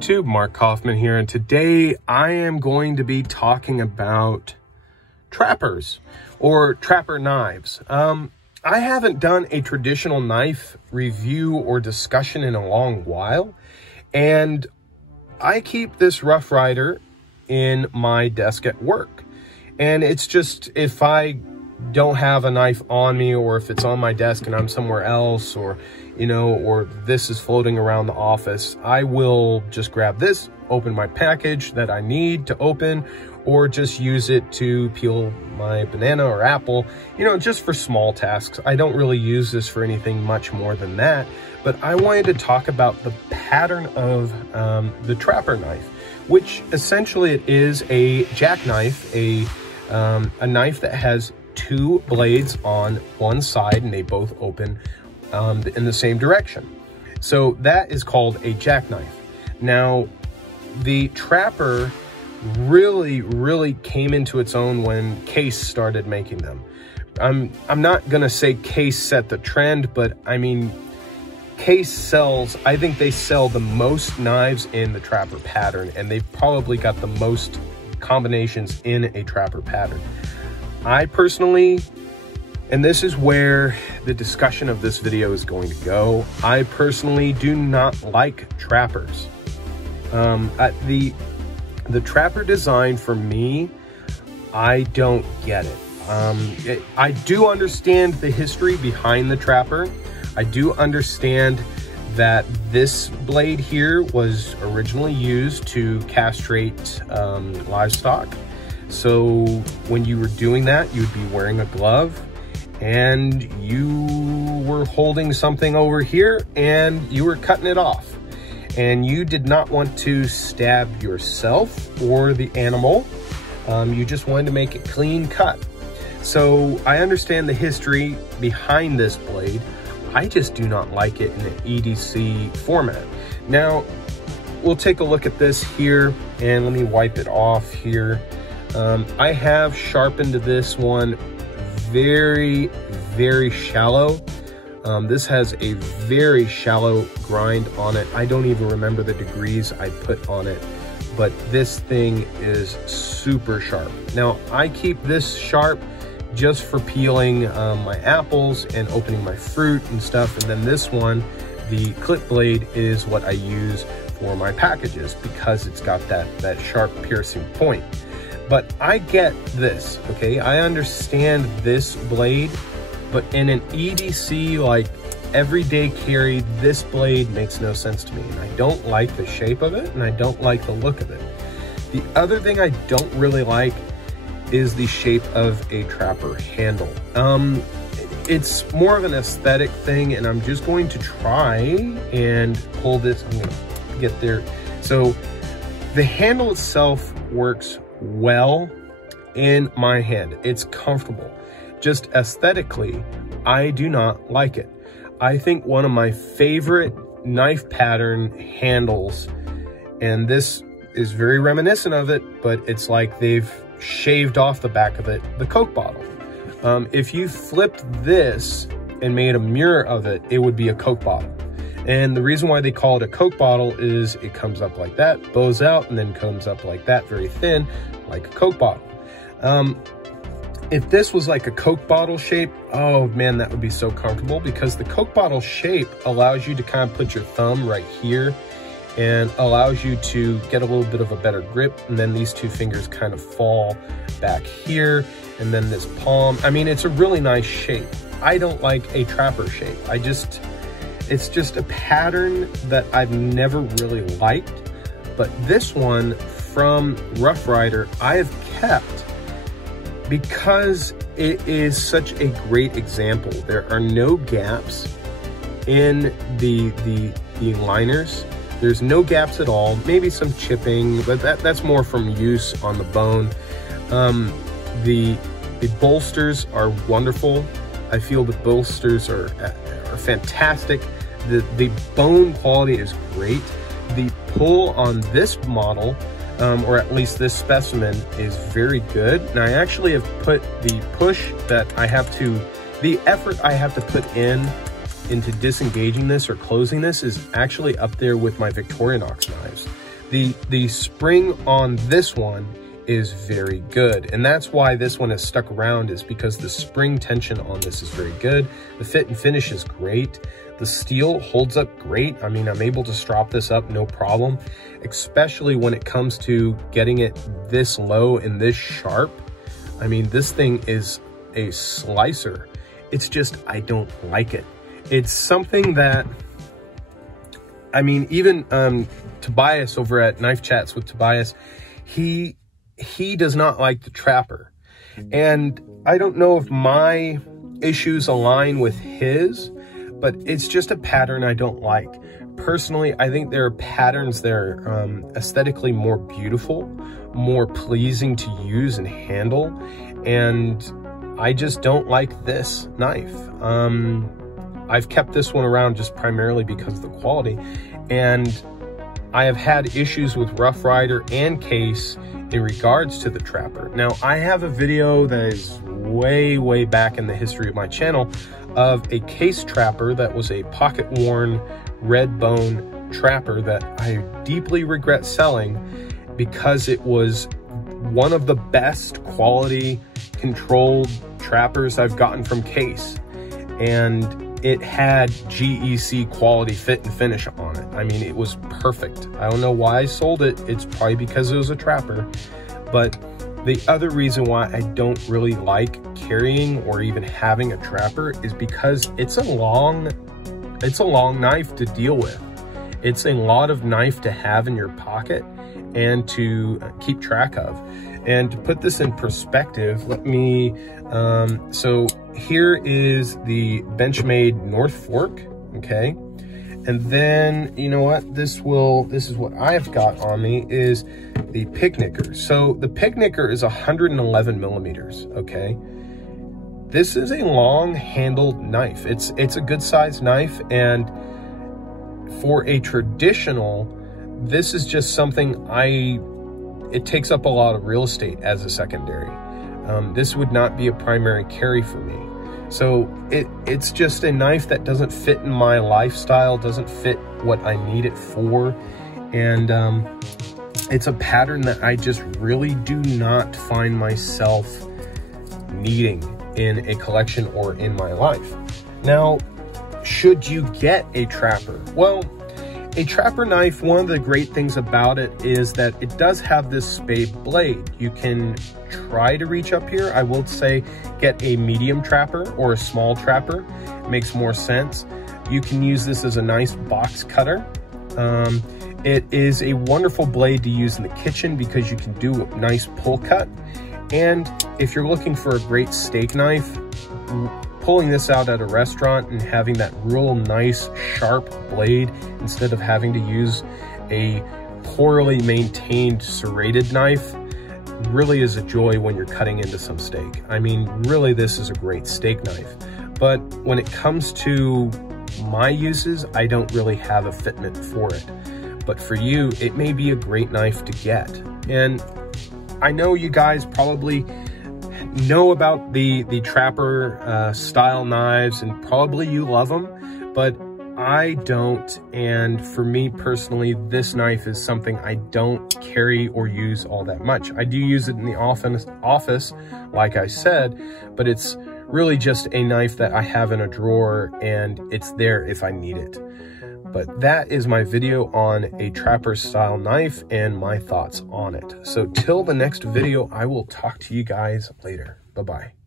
YouTube, Mark Kaufman here, and today I am going to be talking about trappers or trapper knives. I haven't done a traditional knife review or discussion in a long while, and I keep this Rough Rider in my desk at work. And it's just, if I don't have a knife on me, or if it's on my desk and I'm somewhere else, or or this is floating around the office, I will just grab this, open my package that I need to open, or just use it to peel my banana or apple, just for small tasks. I don't really use this for anything much more than that, but I wanted to talk about the pattern of the trapper knife, which essentially it is a jackknife, a knife that has two blades on one side and they both open in the same direction. So that is called a jackknife. Now, the trapper really came into its own when Case started making them. I'm not gonna say Case set the trend, but I mean, Case sells, I think they sell the most knives in the trapper pattern, and they've probably got the most combinations in a trapper pattern. I personally, and this is where the discussion of this video is going to go, I personally do not like trappers. The trapper design, for me, I don't get it. I do understand the history behind the trapper. I do understand that this blade here was originally used to castrate livestock. So when you were doing that, you'd be wearing a glove and you were holding something over here and you were cutting it off. And you did not want to stab yourself or the animal. You just wanted to make it clean cut. So I understand the history behind this blade. I just do not like it in an EDC format. Now, we'll take a look at this here, and let me wipe it off here. I have sharpened this one very shallow. This has a very shallow grind on it. I don't even remember the degrees I put on it, but this thing is super sharp. Now, I keep this sharp just for peeling my apples and opening my fruit and stuff. And then this one, the clip blade, is what I use for my packages because it's got that sharp piercing point. But I get this, okay? I understand this blade, but in an EDC, like everyday carry, this blade makes no sense to me. And I don't like the shape of it, and I don't like the look of it. The other thing I don't really like is the shape of a trapper handle. It's more of an aesthetic thing, and I'm just going to try and pull this. I'm gonna get there. So the handle itself works well in my hand. It's comfortable. Just aesthetically, I do not like it. I think one of my favorite knife pattern handles, and this is very reminiscent of it, but it's like they've shaved off the back of it, the Coke bottle. If you flipped this and made a mirror of it, it would be a Coke bottle. And the reason why they call it a Coke bottle is it comes up like that, bows out, and then comes up like that, very thin, like a Coke bottle. If this was like a Coke bottle shape, oh man, that would be so comfortable, because the Coke bottle shape allows you to kind of put your thumb right here and allows you to get a little bit of a better grip, and then these two fingers kind of fall back here, and then this palm. I mean, it's a really nice shape. I don't like a trapper shape. It's just a pattern that I've never really liked, but this one from Rough Rider I have kept because it is such a great example. There are no gaps in the liners. There's no gaps at all, maybe some chipping, but that's more from use on the bone. The bolsters are wonderful. I feel the bolsters are fantastic. The bone quality is great. The pull on this model, or at least this specimen, is very good. And I actually have put the push that I have to, the effort I have to put into disengaging this or closing this is actually up there with my Victorinox knives. The spring on this one is very good, and that's why this one has stuck around, is because the spring tension on this is very good. The fit and finish is great. The steel holds up great. I mean, I'm able to strop this up no problem, especially when it comes to getting it this low and this sharp. I mean, this thing is a slicer. It's just, I don't like it. It's something that, I mean, even Tobias over at Knife Chats with Tobias, he does not like the Trapper. And I don't know if my issues align with his, but it's just a pattern I don't like. Personally, I think there are patterns that are aesthetically more beautiful, more pleasing to use and handle, and I just don't like this knife. I've kept this one around just primarily because of the quality, and I have had issues with Rough Rider and Case in regards to the Trapper. Now, I have a video that is way back in the history of my channel of a Case Trapper that was a pocket-worn red bone Trapper that I deeply regret selling because it was one of the best quality controlled Trappers I've gotten from Case, and it had GEC quality fit and finish on it. I mean, it was perfect. I don't know why I sold it. It's probably because it was a Trapper. But the other reason why I don't really like carrying or even having a Trapper is because it's a long knife to deal with. It's a lot of knife to have in your pocket and to keep track of. And to put this in perspective, let me, so here is the Benchmade North Fork, okay? And then, you know what, this is what I've got on me, is the Picnicker. So the Picnicker is 111 millimeters, okay? This is a long handled knife. It's a good sized knife, and for a traditional, this is just something it takes up a lot of real estate as a secondary. This would not be a primary carry for me. So it's just a knife that doesn't fit in my lifestyle, doesn't fit what I need it for. And it's a pattern that I just really do not find myself needing in a collection or in my life. Now, should you get a Trapper? Well, a Trapper knife, one of the great things about it is that it does have this spade blade. You can try to reach up here. I will say get a medium Trapper or a small Trapper. It makes more sense. You can use this as a nice box cutter. It is a wonderful blade to use in the kitchen because you can do a nice pull cut. And if you're looking for a great steak knife, pulling this out at a restaurant and having that real nice sharp blade instead of having to use a poorly maintained serrated knife really is a joy when you're cutting into some steak. I mean, really, this is a great steak knife. But when it comes to my uses, I don't really have a fitment for it. But for you, it may be a great knife to get. And I know you guys probably know about the Trapper style knives, and probably you love them, but I don't. And for me personally, this knife is something I don't carry or use all that much. I do use it in the office, like I said, but it's really just a knife that I have in a drawer and it's there if I need it. But that is my video on a Trapper style knife and my thoughts on it. So till the next video, I will talk to you guys later. Bye-bye.